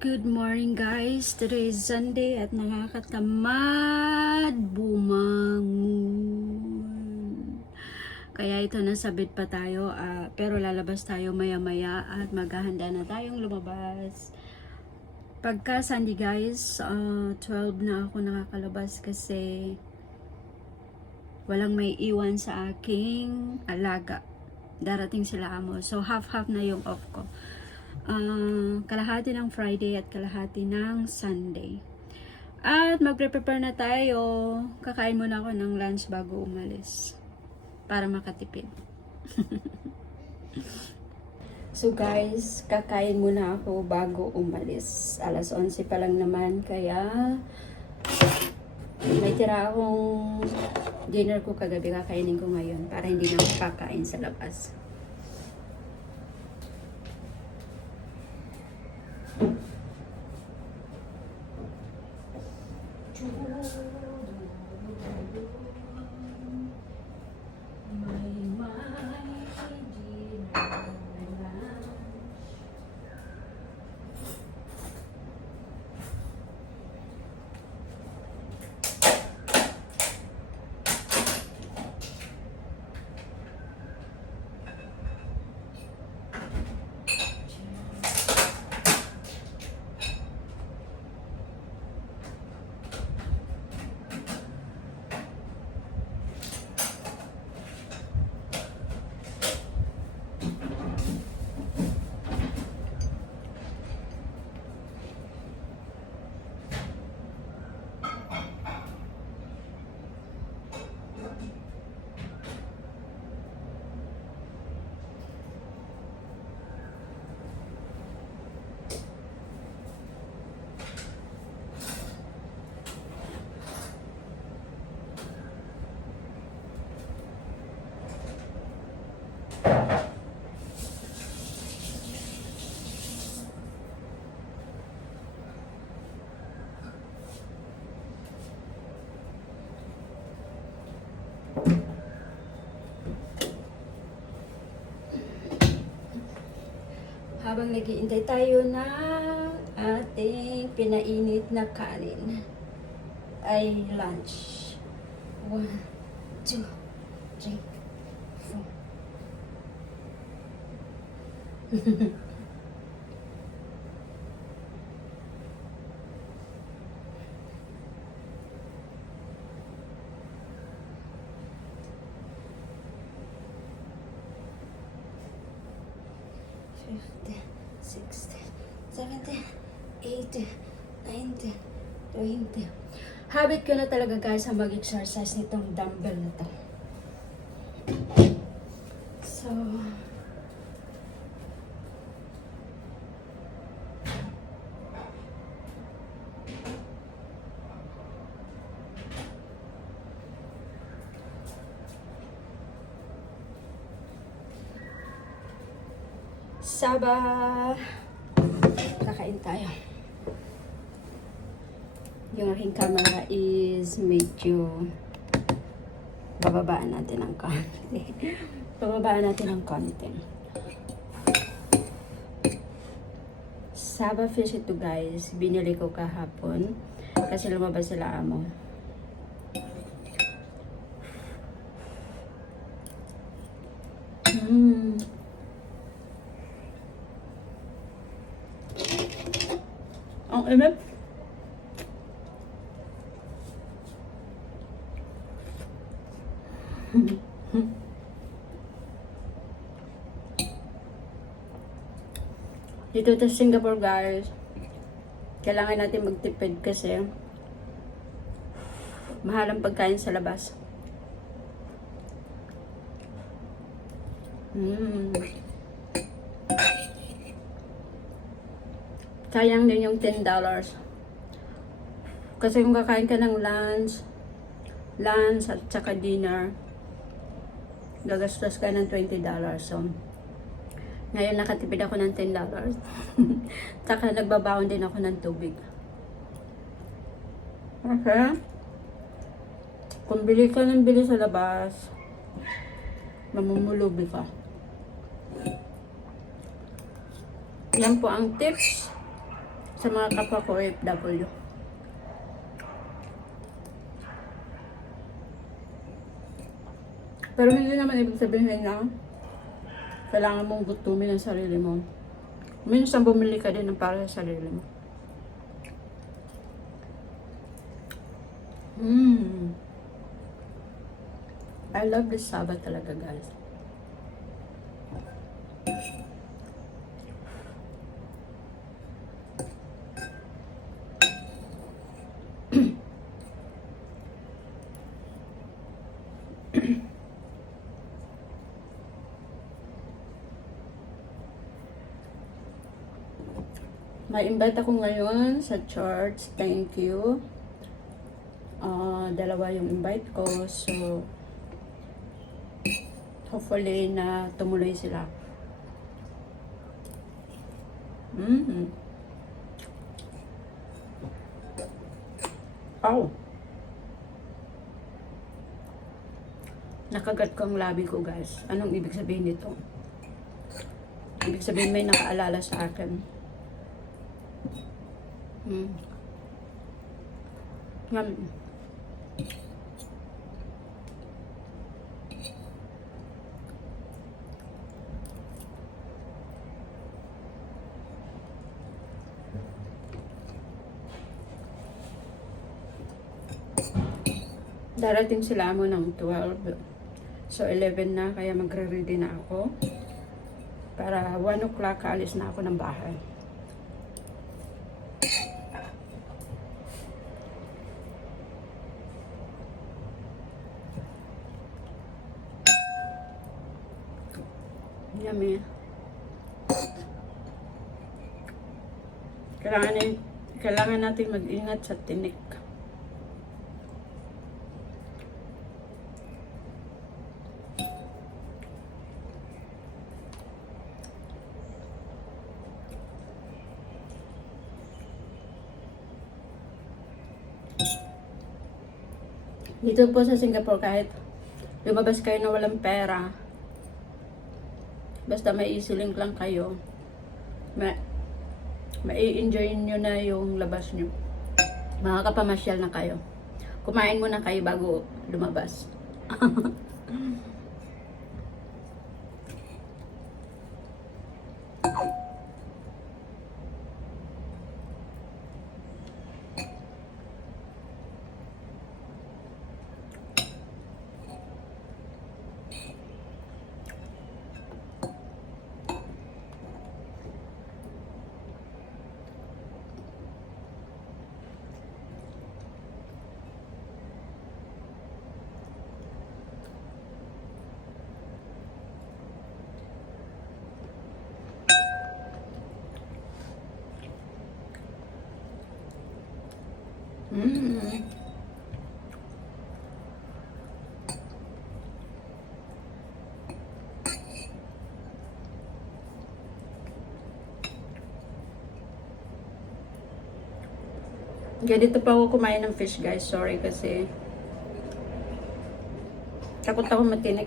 Good morning guys. Today is Sunday at nakakatamad bumangon. Kaya ito nasabit pa tayo pero lalabas tayo maya maya at maghahanda na tayong lumabas. Pagka Sunday guys, 12 na ako nakakalabas kasi walang may iwan sa aking alaga. Darating sila amo. So half-half na yung off ko. Kalahati ng Friday at kalahati ng Sunday. At magpre-prepare na tayo. Kakain muna ako ng lunch bago umalis para makatipid. So guys, kakain muna ako bago umalis. Alas 11 pa lang naman, kaya may tira akong dinner ko kagabi, kakainin ko ngayon para hindi na ako kakain sa labas. Habang nag-iintay tayo na ating pinainit na kanin ay lunch. 1, 2, 3, 4. Habit ko na talaga guys ang mag-exercise nitong dumbbell na to. So, Saba, kakain tayo. Yung aking camera is medyo bababaan natin ng konti. Bababaan natin ng konti. Saba fish ito guys. Binili ko kahapon kasi lumabas sila amo. Ang init. Dito sa Singapore guys, kailangan natin magtipid kasi mahal ang pagkain sa labas. Sayang din yung $10. Kasi kung kakain ka ng lunch at saka dinner, gagastos ka ng $20. So, ngayon nakatipid ako ng $10. Saka nagbabaon din ako ng tubig. Okay? Kung bili ka ng bili sa labas, mamumulubi ka. Yan po ang tips sa mga kapwa ko OFW. Pero hindi naman ibig sabihin na kailangan mong gutumin ang sarili mo. Minsan bumili ka din ng para sa sarili mo. I love this Sabbath talaga, guys. May invite ako ngayon sa church. Thank you. Dalawa yung invite ko. So, hopefully na tumuloy sila. Oh. Nakagat ko ang labi ko, guys. Anong ibig sabihin nito? Ibig sabihin may nakaalala sa akin. Yum. Darating sila mo ng 12. So 11 na, kaya magre-ready na ako. Para 1 o'clock alis na ako ng bahay. Yummy. Kailangan natin mag-ingat sa tinik. Dito po sa Singapore, kahit lumabas kayo na walang pera, basta may easy link lang kayo, mai-enjoy nyo na yung labas nyo. Makakapamasyal na kayo. Kumain muna kayo bago lumabas. Kaya dito pa ako kumain ng fish, guys. Sorry kasi takot ako matinik.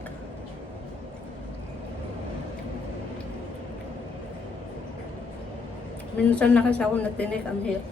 Minsan na kasi ako natinik, ang hirap.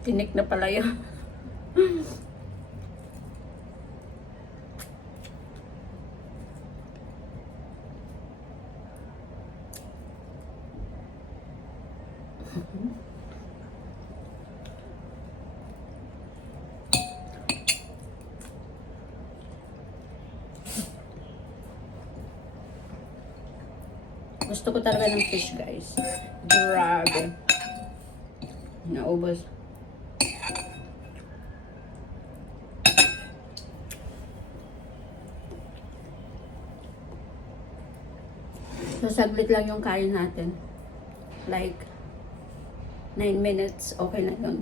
Tinik na pala yun. Gusto ko talaga ng fish, guys. Grabe. Naubos. Sasaglit lang yung kain natin. Like, 9 minutes, okay na yun.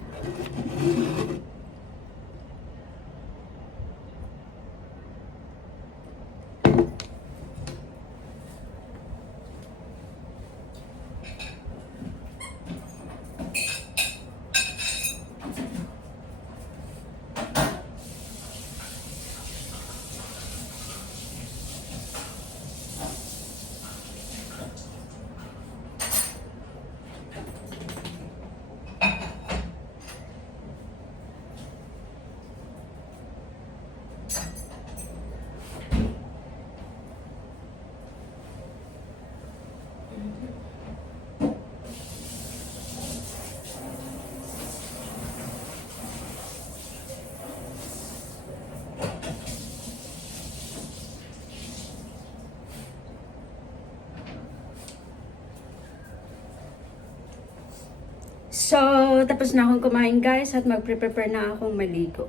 So, tapos na akong kumain guys at magpre-prepare na akong maligo.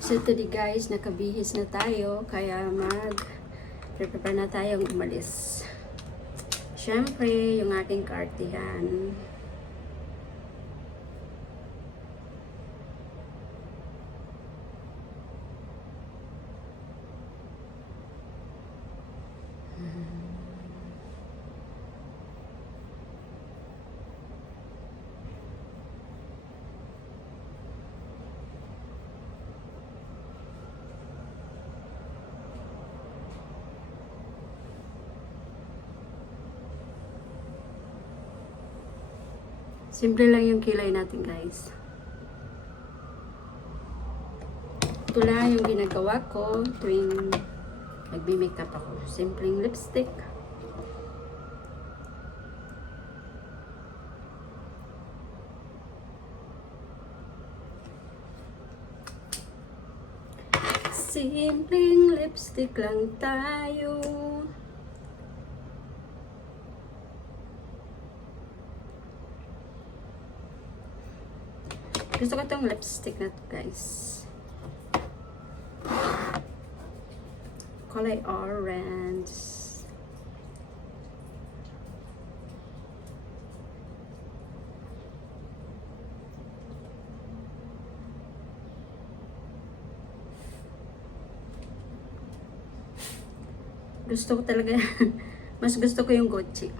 So today guys, nakabihis na tayo kaya mag-prepare na tayong umalis. Siyempre, yung aking cardigan. Simple lang yung kilay natin guys. Ito lang yung ginagawa ko tuwing nagbi-makeup ako. Simpleng lipstick. Simpleng lipstick lang tayo. Gusto ko itong lipstick na to guys. Kulay orange. Gusto ko talaga, mas gusto ko yung Gucci.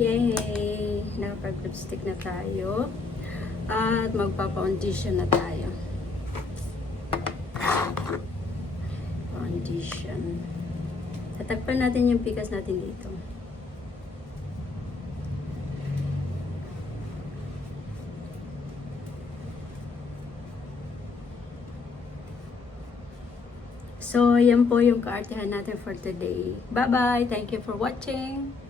Yay! Nakapag-lipstick na tayo. At magpapa-audition na tayo. Audition. Tatakpan natin yung pikas natin dito. So, yan po yung kaartihan natin for today. Bye-bye! Thank you for watching!